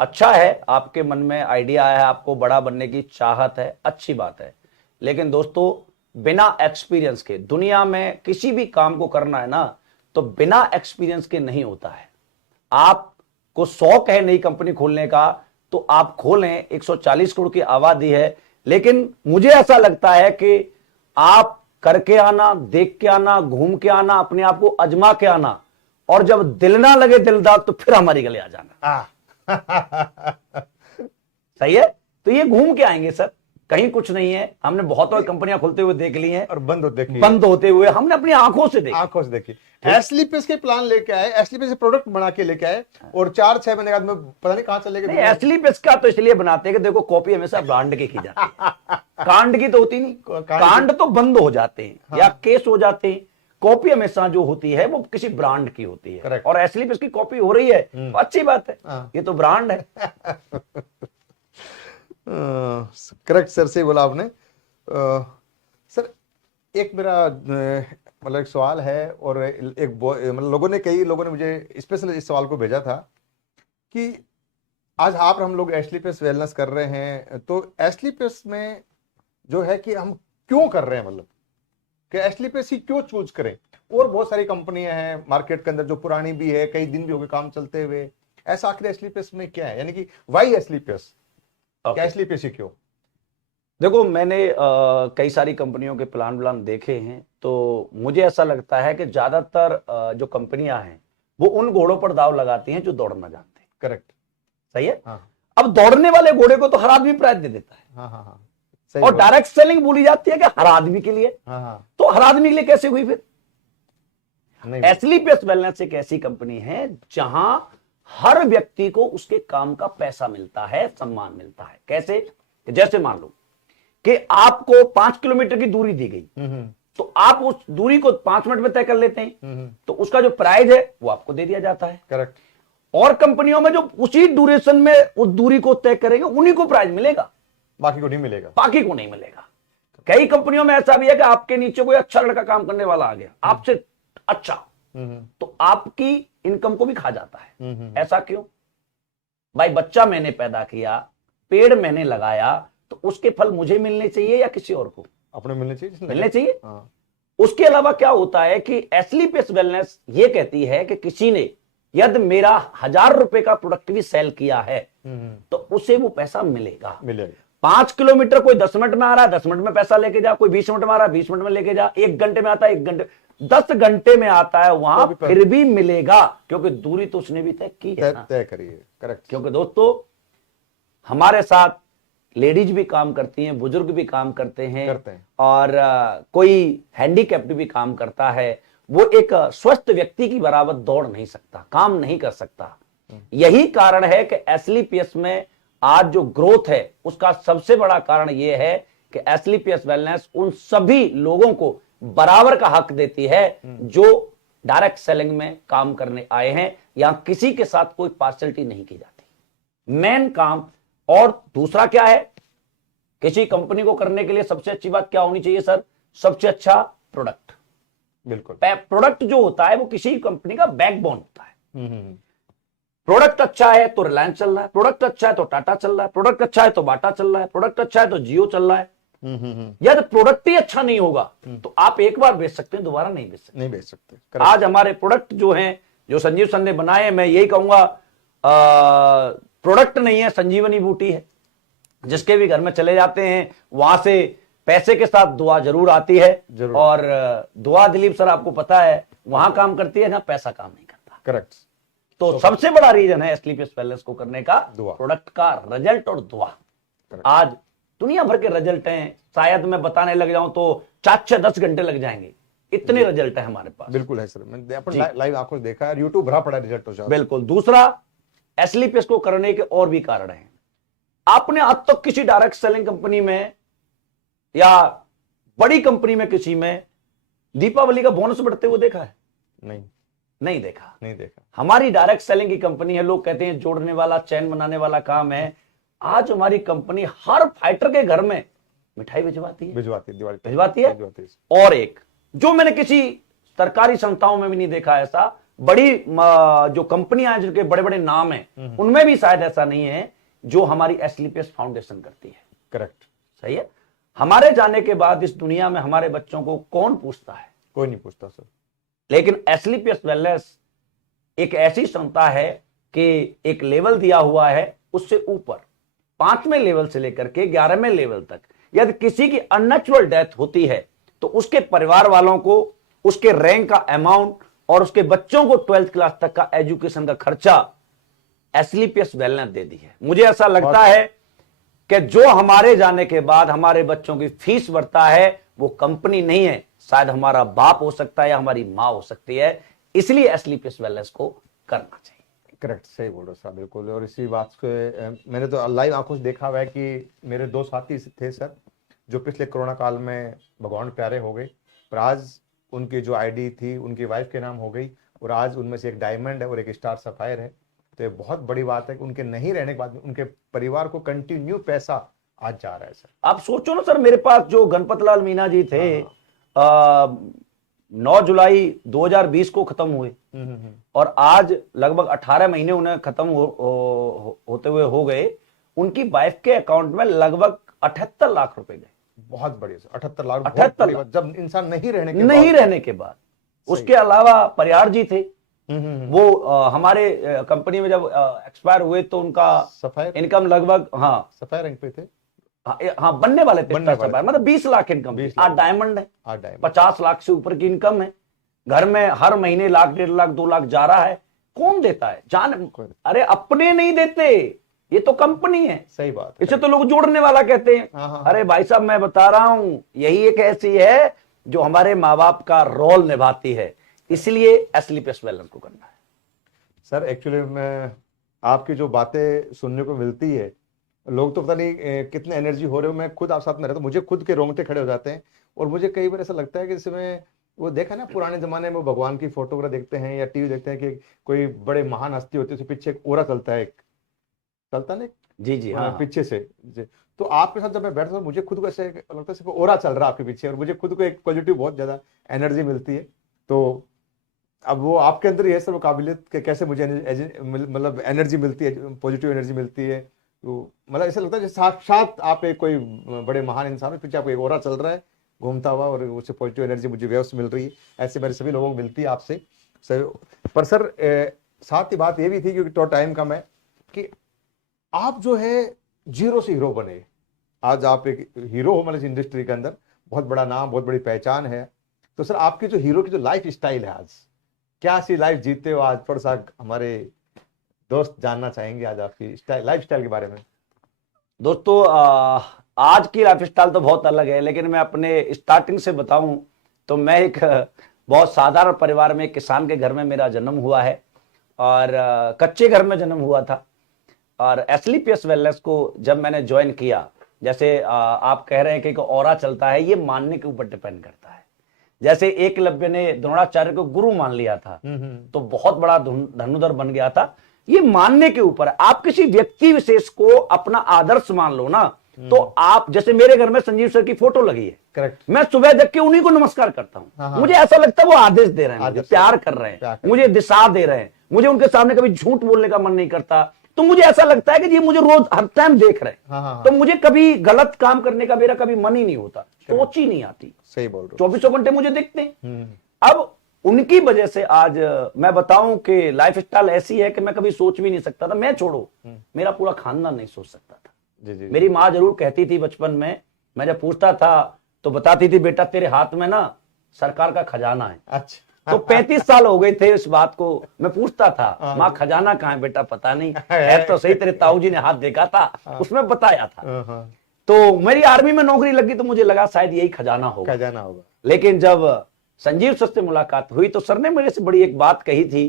अच्छा है आपके मन में आइडिया है, आपको बड़ा बनने की चाहत है, अच्छी बात है, लेकिन दोस्तों बिना एक्सपीरियंस के दुनिया में किसी भी काम को करना है ना, तो बिना एक्सपीरियंस के नहीं होता है। आपको शौक है नई कंपनी खोलने का, तो आप खोलें, 140 करोड़ की आबादी है, लेकिन मुझे ऐसा लगता है कि आप करके आना, देख के आना, घूम के आना, अपने आप को आजमा के आना, और जब दिल ना लगे दिलदार, तो फिर हमारी गले आ जाना। सही है, तो ये घूम के आएंगे सर, कहीं कुछ नहीं है। हमने बहुत और कंपनियां खुलते हुए देख ली हैं, और बंद होते हुए हमने अपनी आंखों से देखी। एस्लीपियस के प्लान लेके आए, एस्लीपियस से प्रोडक्ट बना के लेके आए, और 4-6 महीने बाद में पता नहीं कहां चले गए। एस्लीपियस का तो इसलिए बनाते हैं कि देखो, कॉपी हमेशा ब्रांड की जाती है, कांड की तो होती नहीं, कांड तो बंद हो जाते हैं या केस हो जाते हैं। कॉपी हमेशा जो होती है वो किसी ब्रांड की होती है। Correct. और एस्लीपियस की कॉपी हो रही है तो अच्छी बात है, ये तो ब्रांड है। करेक्ट सर, से बोला आपने। सर एक मेरा मतलब एक सवाल है, और एक मतलब कई लोगों ने मुझे स्पेशल इस सवाल को भेजा था कि आज हम लोग एस्लीपियस वेलनेस कर रहे हैं, तो एस्लीपियस में जो है कि हम क्यों कर रहे हैं, मतलब कि एस्लीपियस ही क्यों चूज करें? और बहुत सारी कंपनियां हैं मार्केट के अंदर जो पुरानी भी है, कई दिन भी हो गए काम चलते हुए, ऐसा आखिर एस्लीपियस में क्या है, यानी कि वाई एस्लीपियस, एस्लीपियस ही क्यों? देखो, मैंने कई सारी कंपनियों के प्लान देखे हैं, तो मुझे ऐसा लगता है कि ज्यादातर जो कंपनियां हैं वो उन घोड़ों पर दाव लगाती हैं जो दौड़ना जानते हैं। करेक्ट, सही है। अब दौड़ने वाले घोड़े को तो हर आदमी प्राइज दे देता है। हाँ हाँ हाँ, सही और बात। डायरेक्ट सेलिंग बोली जाती है कि हर आदमी के लिए। हाँ हाँ, तो हर आदमी के लिए कैसे हुई फिर? नहीं एसलीपीएस वेलनेस एक ऐसी कंपनी है जहां हर व्यक्ति को उसके काम का पैसा मिलता है, सम्मान मिलता है। कैसे? जैसे मान लो कि आपको 5 किलोमीटर की दूरी दी गई, तो आप उस दूरी को 5 मिनट में तय कर लेते हैं, तो उसका जो प्राइज है वो आपको दे दिया जाता है। करेक्ट। और कंपनियों में जो उसी ड्यूरेशन में उस दूरी को तय करेंगे उन्हीं को प्राइज मिलेगा, बाकी को नहीं मिलेगा। बाकी को नहीं मिलेगा। कई कंपनियों में ऐसा भी है कि आपके नीचे कोई अच्छा लड़का काम करने वाला आ गया आपसे अच्छा, तो आपकी इनकम को भी खा जाता है। ऐसा क्यों भाई? बच्चा मैंने पैदा किया, पेड़ मैंने लगाया, तो उसके फल मुझे मिलने चाहिए या किसी और को? अपने मिलने चाहिए, मिलने चाहिए। हाँ। उसके अलावा क्या होता है कि एसलीपीएस वेलनेस ये कहती है कि किसी ने यदि मेरा 1000 रुपए का प्रोडक्ट भी सेल किया है तो उसे वो पैसा मिलेगा। 5 किलोमीटर कोई 10 मिनट में आ रहा है, 10 मिनट में पैसा लेके जा, कोई 20 मिनट में आ रहा है, 20 मिनट में लेके जा, 1 घंटे में आता है, 1 घंटे, 10 घंटे में आता है, वहां फिर भी मिलेगा, क्योंकि दूरी तो उसने भी तय की है, तय करी है। करेक्ट। क्योंकि दोस्तों हमारे साथ लेडीज भी काम करती हैं, बुजुर्ग भी काम करते हैं, और कोई हैंडीकैप्ड भी काम करता है। वो एक स्वस्थ व्यक्ति की बराबर दौड़ नहीं सकता, काम नहीं कर सकता। यही कारण है कि एसलीपीएस में आज जो ग्रोथ है उसका सबसे बड़ा कारण यह है कि एसलीपीएस वेलनेस उन सभी लोगों को बराबर का हक देती है जो डायरेक्ट सेलिंग में काम करने आए हैं। यहां किसी के साथ कोई पार्शलिटी नहीं की जाती, मेन काम। और दूसरा क्या है, किसी कंपनी को करने के लिए सबसे अच्छी बात क्या होनी चाहिए सर? सबसे अच्छा प्रोडक्ट। बिल्कुल। प्रोडक्ट जो होता है वो किसी कंपनी का बैकबोन होता है। प्रोडक्ट अच्छा है तो रिलायंस चल रहा है, प्रोडक्ट अच्छा है तो टाटा चल रहा है, प्रोडक्ट अच्छा है तो बाटा चल रहा है, प्रोडक्ट अच्छा है तो जियो चल रहा है। यदि प्रोडक्ट ही अच्छा नहीं होगा तो आप एक बार बेच सकते हैं, दोबारा नहीं बेच सकते। नहीं बेच सकते। आज हमारे प्रोडक्ट जो हैं, जो संजीव सर ने बनाए, मैं यही कहूंगा प्रोडक्ट नहीं है, संजीवनी बूटी है। जिसके भी घर में चले जाते हैं वहां से पैसे के साथ दुआ जरूर आती है। और दुआ दिलीप सर आपको पता है वहां काम करती है ना, पैसा काम नहीं करता। करेक्ट। तो सबसे बड़ा रीजन है एसलीपीएस वेलनेस को करने का प्रोडक्ट का रिजल्ट और दुआ। आज दुनिया भर के रिजल्ट हैं, शायद मैं बताने लग जाऊं तो 4-10 घंटे लग जाएंगे, इतने रिजल्ट है हमारे पास। बिल्कुल है सर, मैंने लाइव आंखों से देखा है, यूट्यूब भरा पड़ा रिजल्ट हो जाता है। बिल्कुल। दूसरा, एसलीपीएस को करने के और भी कारण हैं। आपने आज तक किसी डायरेक्ट सेलिंग कंपनी में या बड़ी कंपनी में किसी में दीपावली का बोनस बढ़ते हुए देखा है? नहीं देखा। हमारी डायरेक्ट सेलिंग की कंपनी है, लोग कहते हैं जोड़ने वाला, चैन बनाने वाला काम है। आज हमारी कंपनी हर फाइटर के घर में मिठाई भिजवाती है। और एक जो मैंने किसी सरकारी संस्थाओं में भी नहीं देखा ऐसा, बड़ी जो कंपनियां हैं जिनके बड़े बड़े नाम हैं उनमें भी शायद ऐसा नहीं है जो हमारी एसलीपीएस फाउंडेशन करती है। करेक्ट। सही है। हमारे जाने के बाद इस दुनिया में हमारे बच्चों को कौन पूछता है? कोई नहीं पूछता सर। लेकिन एसलीपीएस वेलनेस एक ऐसी संस्था है कि एक लेवल दिया हुआ है, उससे ऊपर 5वें लेवल से लेकर के 11वें लेवल तक यदि किसी की अननेचुरल डेथ होती है तो उसके परिवार वालों को उसके रैंक का अमाउंट और उसके बच्चों को 12th क्लास तक का एजुकेशन का खर्चा एसलीपीएस वेलनेस दे दी है। मुझे ऐसा लगता है कि जो हमारे जाने के बाद हमारे बच्चों की फीस बढ़ता है वो कंपनी नहीं है, शायद हमारा बाप हो सकता है या हमारी मां हो सकती है। इसलिए एसलीपीएस वेलनेस को करना चाहिए। करेक्ट, सही बोल रहे हो सर, बिल्कुल। और इसी बात को मैंने तो लाइव आंखों से देखा हुआ है कि मेरे 2 साथी थे सर जो पिछले कोरोना काल में भगवान प्यारे हो गए, पर आज उनकी जो आईडी थी उनकी वाइफ के नाम हो गई, और आज उनमें से एक डायमंड है और एक स्टार सफायर है। तो ये बहुत बड़ी बात है कि उनके नहीं रहने के बाद उनके परिवार को कंटिन्यू पैसा आज जा रहा है सर। आप सोचो ना सर, मेरे पास जो गणपत लाल मीना जी थे 9 जुलाई 2020 को खत्म हुए और आज लगभग 18 महीने उन्हें खत्म होते हुए हो गए। उनकी वाइफ के अकाउंट में लगभग 78 लाख रुपए गए। बहुत बढ़िया सर, 78 लाख। 78 लाख जब इंसान नहीं रहने के बाद। उसके अलावा परियार जी थे, वो हमारे कंपनी में जब एक्सपायर हुए तो उनका इनकम लगभग सफायर रैंक पे थे, बनने वाले थे, मतलब 20 लाख इनकम। आज डायमंड है, 50 लाख से ऊपर की इनकम है। घर में हर महीने 1 लाख, 1.5 लाख, 2 लाख जा रहा है। कौन देता है? जान, अरे अपने नहीं देते, ये तो कंपनी है, सही बात, इसे तो लोग जोड़ने वाला कहते हैं। हाँ, हाँ, अरे भाई साहब, मैं बता रहा हूं, यही एक ऐसी है जो हमारे माँ बाप का रोल निभाती है, इसलिए एसलीपीएस वेलनेस को करना है। सर एक्चुअली मैं आपकी जो बातें सुनने को मिलती है, लोग तो पता नहीं कितने एनर्जी हो रहे हो, मैं खुद आप साथ में रहता हूँ, मुझे खुद के रोंगटे खड़े हो जाते हैं। और मुझे कई बार ऐसा लगता है कि इसमें वो देखा ना पुराने जमाने में, वो भगवान की फोटो वगैरह देखते हैं या टीवी देखते हैं कि कोई बड़े महान हस्ती होती है, उसके पीछे एक ओरा चलता है, एक चलता ना, जी जी हाँ। पीछे से तो आपके साथ जब मैं बैठता हूँ मुझे खुद को ऐसे लगता है सिर्फ ओरा चल रहा है आपके पीछे, और मुझे खुद को एक पॉजिटिव बहुत ज्यादा एनर्जी मिलती है। तो अब वो आपके अंदर ही है सर वो काबिलियत कि कैसे मुझे मतलब एनर्जी मिलती है, पॉजिटिव एनर्जी मिलती है। तो मतलब ऐसा लगता है जैसे साक्षात आप एक कोई बड़े महान इंसान है, पीछे आपको एक ओरा चल रहा है घूमता हुआ, और उससे पॉजिटिव एनर्जी मुझे व्यवस्था मिल रही है। ऐसे मेरे सभी लोगों को मिलती है आपसे सर। पर सर साथ ही बात ये भी थी, क्योंकि तो टाइम कम है, कि आप जो है जीरो से हीरो बने। आज आप एक हीरो हो, मतलब इस इंडस्ट्री के अंदर बहुत बड़ा नाम, बहुत बड़ी पहचान है। तो सर आपकी जो हीरो की जो लाइफ स्टाइल है, आज क्या सी लाइफ जीते हो, आज थोड़ा सा हमारे दोस्त जानना चाहेंगे आज आपकी लाइफ स्टाइल के बारे में। दोस्तों आज की लाइफ स्टाइल तो बहुत अलग है, लेकिन मैं अपने स्टार्टिंग से बताऊं तो मैं एक बहुत साधारण परिवार में, एक किसान के घर में मेरा जन्म हुआ है, और कच्चे घर में जन्म हुआ था। और एसलीपीएस वेलनेस को जब मैंने ज्वाइन किया, जैसे आप कह रहे हैं कि एक ऑरा चलता है, ये मानने के ऊपर डिपेंड करता है। जैसे एकलव्य ने द्रोणाचार्य को गुरु मान लिया था, तो बहुत बड़ा धनुधर बन गया था, ये मानने के ऊपर। आप किसी व्यक्ति विशेष को अपना आदर्श मान लो ना, तो आप, जैसे मेरे घर में संजीव सर की फोटो लगी है, करेक्ट, मैं सुबह देख के उन्हीं को नमस्कार करता हूं। मुझे ऐसा लगता है वो आदेश दे रहे हैं, मुझे प्यार कर रहे हैं, मुझे दिशा दे रहे हैं, मुझे उनके सामने कभी झूठ बोलने का मन नहीं करता। तो मुझे ऐसा लगता है कि ये मुझे रोज हर टाइम देख रहे हैं, तो मुझे कभी गलत काम करने का मेरा कभी मन ही नहीं होता, सोच ही नहीं आती। सही बोल रहे हो, 24 घंटे मुझे दिखते हैं। अब उनकी वजह से आज मैं बताऊं कि लाइफ स्टाइल ऐसी है कि मैं कभी सोच भी नहीं सकता था, मैं छोड़ो मेरा पूरा खानदान नहीं सोच सकता था। जी। मेरी माँ जरूर कहती थी बचपन में, मैं जब पूछता था तो बताती थी, बेटा तेरे हाथ में ना सरकार का खजाना है। अच्छा। तो 35 साल हो गए थे इस बात को, मैं पूछता था, माँ खजाना कहाँ है बेटा, पता नहीं है तो सही, तेरे ताऊ जी ने हाथ देखा था, उसमें बताया था। तो मेरी आर्मी में नौकरी लगी तो मुझे लगा शायद यही खजाना होगा। लेकिन जब संजीव सर से मुलाकात हुई तो सर ने मेरे से बड़ी एक बात कही थी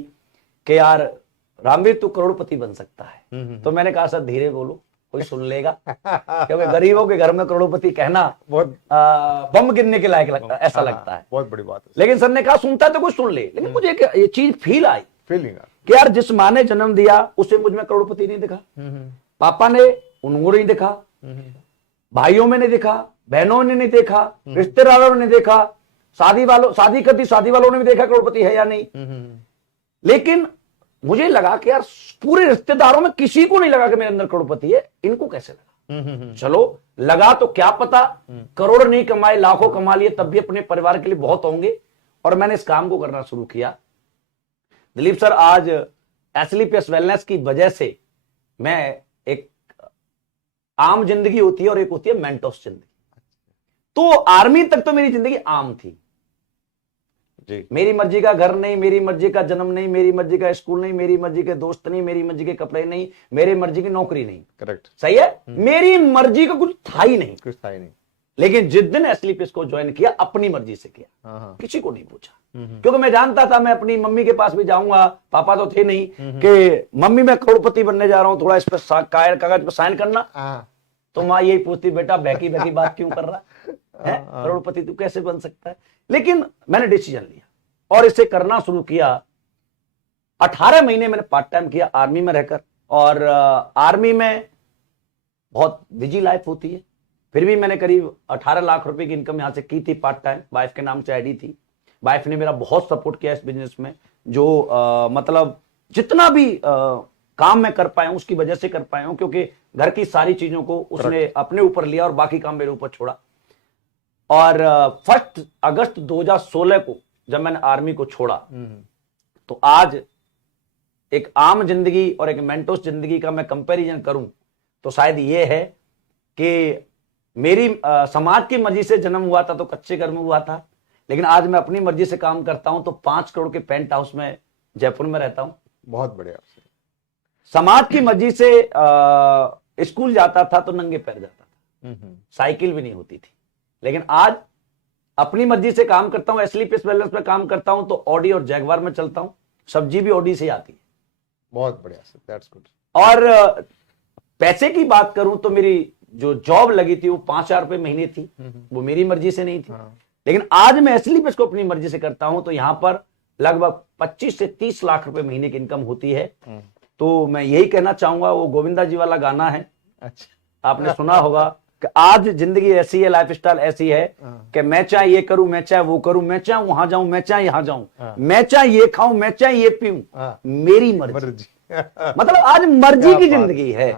कि यार रामवीर तू करोड़पति बन सकता है। तो मैंने कहा सर धीरे बोलो, कोई सुन लेगा, क्योंकि गरीबों के घर में करोड़पति कहना बहुत बम गिरने के लायक लगता है, ऐसा लगता है, बहुत बड़ी बात है। लेकिन सर ने कहा सुनता है तो कोई सुन ले। लेकिन मुझे ये चीज फीलिंग कि यार जिस माँ ने जन्म दिया उसे मुझ में करोड़पति नहीं दिखा, पापा ने उनको नहीं दिखा, भाइयों में नहीं दिखा, बहनों ने नहीं देखा, रिश्तेदारों ने देखा, शादी वालों ने भी देखा करोड़पति है या नहीं। लेकिन मुझे लगा कि यार पूरे रिश्तेदारों में किसी को नहीं लगा कि मेरे अंदर करोड़पति है, इनको कैसे लगा? चलो लगा तो क्या पता, करोड़ नहीं कमाए लाखों कमा लिए तब भी अपने परिवार के लिए बहुत होंगे। और मैंने इस काम को करना शुरू किया। दिलीप सर, आज एसलीपीएस वेलनेस की वजह से मैं, एक आम जिंदगी होती है और एक होती है मेंटोस जिंदगी। तो आर्मी तक तो मेरी जिंदगी आम थी जी। मेरी मर्जी का घर नहीं, मेरी मर्जी का जन्म नहीं, मेरी मर्जी का स्कूल नहीं, मेरी मर्जी के दोस्त नहीं, मेरी मर्जी के कपड़े नहीं, मेरी मर्जी की नौकरी नहीं। करेक्ट, सही है। मेरी मर्जी का कुछ था ही नहीं, नहीं। लेकिन जिस दिन एसलीपीएस को ज्वाइन किया अपनी मर्जी से किया, किसी को नहीं पूछा, क्योंकि मैं जानता था मैं अपनी मम्मी के पास भी जाऊंगा, पापा तो थे नहीं, कि मम्मी मैं करोड़पति बनने जा रहा हूं, थोड़ा इस पर कागज पर साइन करना। तो माँ यही पूछती, बेटा बहकी बहकी बात क्यों कर रहा है, करोड़पति तू कैसे बन सकता है? लेकिन मैंने डिसीजन लिया और इसे करना शुरू किया। 18 महीने मैंने पार्ट टाइम किया आर्मी में रहकर, और आर्मी में बहुत बिजी लाइफ होती है, फिर भी मैंने करीब 18 लाख रुपए की इनकम यहां से की थी पार्ट टाइम। वाइफ के नाम से आईडी थी, वाइफ ने मेरा बहुत सपोर्ट किया इस बिजनेस में, जो मतलब जितना भी काम मैं कर पाया हूं उसकी वजह से कर पाया हूं, क्योंकि घर की सारी चीजों को उसने अपने ऊपर लिया और बाकी काम मेरे ऊपर छोड़ा। और 1 अगस्त 2016 को जब मैंने आर्मी को छोड़ा, तो आज एक आम जिंदगी और एक मेंटोस जिंदगी का मैं कंपैरिजन करूं तो शायद ये है कि मेरी समाज की मर्जी से जन्म हुआ था तो कच्चे घर में हुआ था, लेकिन आज मैं अपनी मर्जी से काम करता हूं तो 5 करोड़ के पेंट हाउस में जयपुर में रहता हूं। बहुत बढ़िया। समाज की मर्जी से स्कूल जाता था तो नंगे पैर जाता था, साइकिल भी नहीं होती थी। लेकिन आज अपनी मर्जी से काम करता हूं, एसलीपीएस वेलनेस पे काम करता हूं तो ऑडी और जैगवार में चलता हूं, सब्जी भी ऑडी से आती है। बहुत बढ़िया सर, दैट्स गुड। और पैसे की बात करूं तो मेरी जो जॉब लगी थी वो 5,000 रुपए महीने थी, वो मेरी मर्जी से नहीं थी। लेकिन आज मैं एसलीपीएस को अपनी मर्जी से करता हूं तो यहां पर लगभग 25 से 30 लाख रुपए महीने की इनकम होती है। तो मैं यही कहना चाहूंगा, वो गोविंदा जी वाला गाना है, अच्छा आपने सुना होगा कि आज जिंदगी ऐसी है, लाइफस्टाइल ऐसी है कि मैं चाहे ये करूं, मैं चाहे वो करूं, मैं चाहे वहां जाऊं, मैं चाहे यहां जाऊं, मैं चाहे ये खाऊं, मैं चाहे ये पीऊं, मेरी मर्जी। मतलब आज मर्जी की जिंदगी है।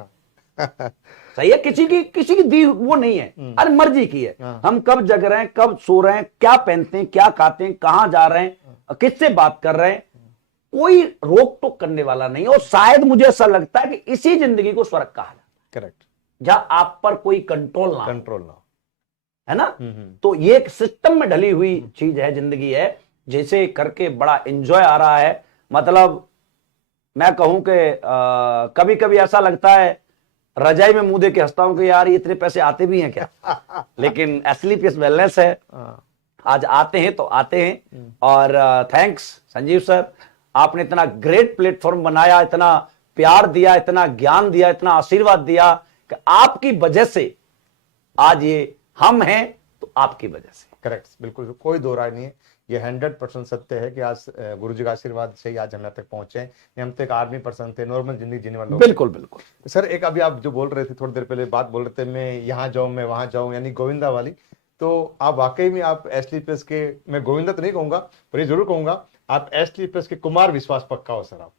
सही है, किसी की दी वो नहीं है, आज मर्जी की है। हम कब जग रहे हैं, कब सो रहे हैं, क्या पहनते हैं, क्या खाते हैं, कहां जा रहे हैं, किससे बात कर रहे हैं, कोई रोक टोक करने वाला नहीं। और शायद मुझे ऐसा लगता है कि इसी जिंदगी को स्वर्ग कहा जाता है, करेक्ट, जहां आप पर कोई कंट्रोल ना है ना। तो ये एक सिस्टम में ढली हुई चीज है, जिंदगी है, जिसे करके बड़ा एंजॉय आ रहा है। मतलब मैं कहूं कि कभी कभी ऐसा लगता है, रजाई में मुंह दे के हंसता हूं कि यार ये इतने पैसे आते भी हैं क्या। लेकिन एसलीपीएस वेलनेस है, आज आते हैं तो आते हैं। और थैंक्स संजीव सर, आपने इतना ग्रेट प्लेटफॉर्म बनाया, इतना प्यार दिया, इतना ज्ञान दिया, इतना आशीर्वाद दिया कि आपकी वजह से आज ये हम हैं, तो आपकी वजह से। करेक्ट, बिल्कुल, कोई दो राय नहीं है। ये 100% सत्य है कि आज गुरु जी का आशीर्वाद से ही आज हम यहाँ तक पहुंचे हैं। हम तो एक आर्मी पर्सन थे, नॉर्मल जिंदगी जीने वाले लोग। बिल्कुल बिल्कुल सर, एक अभी आप जो बोल रहे थे, थोड़ी देर पहले बात बोल रहे थे, मैं यहाँ जाऊं, मैं वहां जाऊं, यानी गोविंदा वाली, तो आप वाकई में आप एसलीपीएस के, मैं गोविंदा तो नहीं कहूंगा पर ये जरूर कहूंगा, आप एसलीपीएस के कुमार विश्वास पक्का हो सर। आप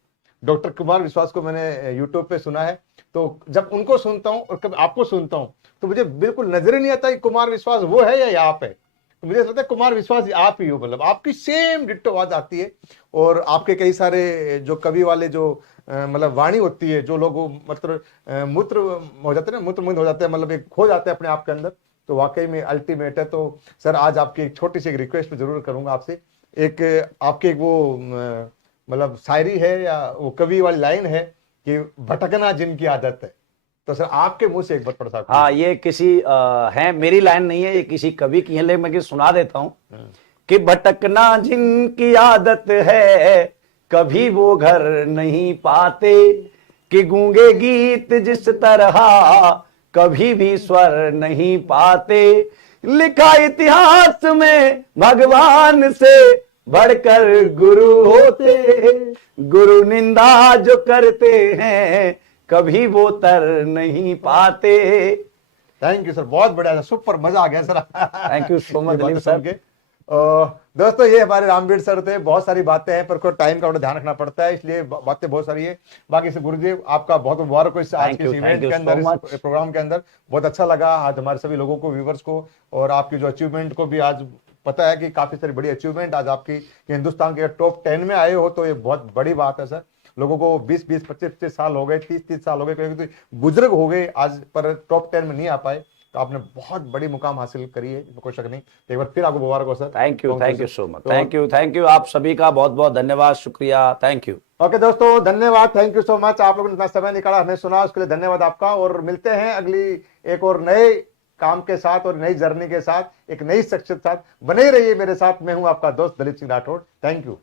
डॉक्टर कुमार विश्वास को मैंने यूट्यूब पे सुना है, तो जब उनको सुनता हूँ और कभी आपको सुनता हूँ तो मुझे बिल्कुल नजर ही नहीं आता कि कुमार विश्वास वो है या आप है। तो मुझे लगता है कुमार विश्वास आप ही हो, मतलब आपकी सेम डिट्टो आवाज आती है। और आपके कई सारे जो कवि वाले जो मतलब वाणी होती है, जो लोग मतलब मूत्र हो जाते हैं ना, मूत्रमुग्ध हो जाते हैं, मतलब एक खो जाते हैं अपने आप के अंदर, तो वाकई में अल्टीमेट है। तो सर आज आपकी एक छोटी सी एक रिक्वेस्ट जरूर करूंगा आपसे, एक आपकी एक वो मतलब शायरी है या वो कवि वाली लाइन है कि भटकना जिनकी आदत है, तो सर आपके मुंह से एक बार पढ़ सकता हूं। हाँ, ये किसी है, मेरी लाइन नहीं है, ये किसी कवि की है, लेकिन मैं सुना देता हूं कि भटकना जिनकी आदत है, कभी वो घर नहीं पाते, कि गूंगे गीत जिस तरह कभी भी स्वर नहीं पाते, लिखा इतिहास में भगवान से बढ़कर गुरु होते, गुरु निंदा जो करते हैं कभी वो तर नहीं पाते। थैंक यू सर, बहुत बढ़िया, सुपर, मजा आ गया sir. Thank you so much Dilip sir. दोस्तों, ये हमारे रामवीर सर थे। बहुत सारी बातें हैं पर कोई टाइम का ध्यान रखना पड़ता है, इसलिए बातें बहुत सारी है। बाकी से गुरुदेव आपका बहुत मुबारक हो इस आज के इवेंट के अंदर, इस प्रोग्राम के अंदर। बहुत अच्छा लगा आज हमारे सभी लोगों को, व्यूवर्स को, और आपकी जो अचीवमेंट को भी आज पता है कि काफी सारी बड़ी अचीवमेंट आज आपकी हिंदुस्तान के टॉप 10 में आए हो, तो ये बहुत बड़ी बात है सर। लोगों को 20-20, 25-25 साल हो गए, 30-30 साल हो गए, कहीं तो बुजुर्ग हो गए आज, पर टॉप 10 में नहीं आ पाए। तो आपने बहुत बड़ी मुकाम हासिल करी है, कोई शक नहीं। एक बार फिर आपको मुबारक हो sir. Thank you so much, thank you आप सभी का बहुत बहुत धन्यवाद, शुक्रिया, थैंक यू। ओके दोस्तों, धन्यवाद, थैंक यू सो मच। आप लोगों ने इतना समय निकाला, हमें सुना, उसके लिए धन्यवाद आपका। और मिलते हैं अगली एक और नए काम के साथ और नई जर्नी के साथ, एक नई शख्सियत साथ। बने रहिए मेरे साथ। मैं हूं आपका दोस्त दलीप सिंह राठौड़। Thank you.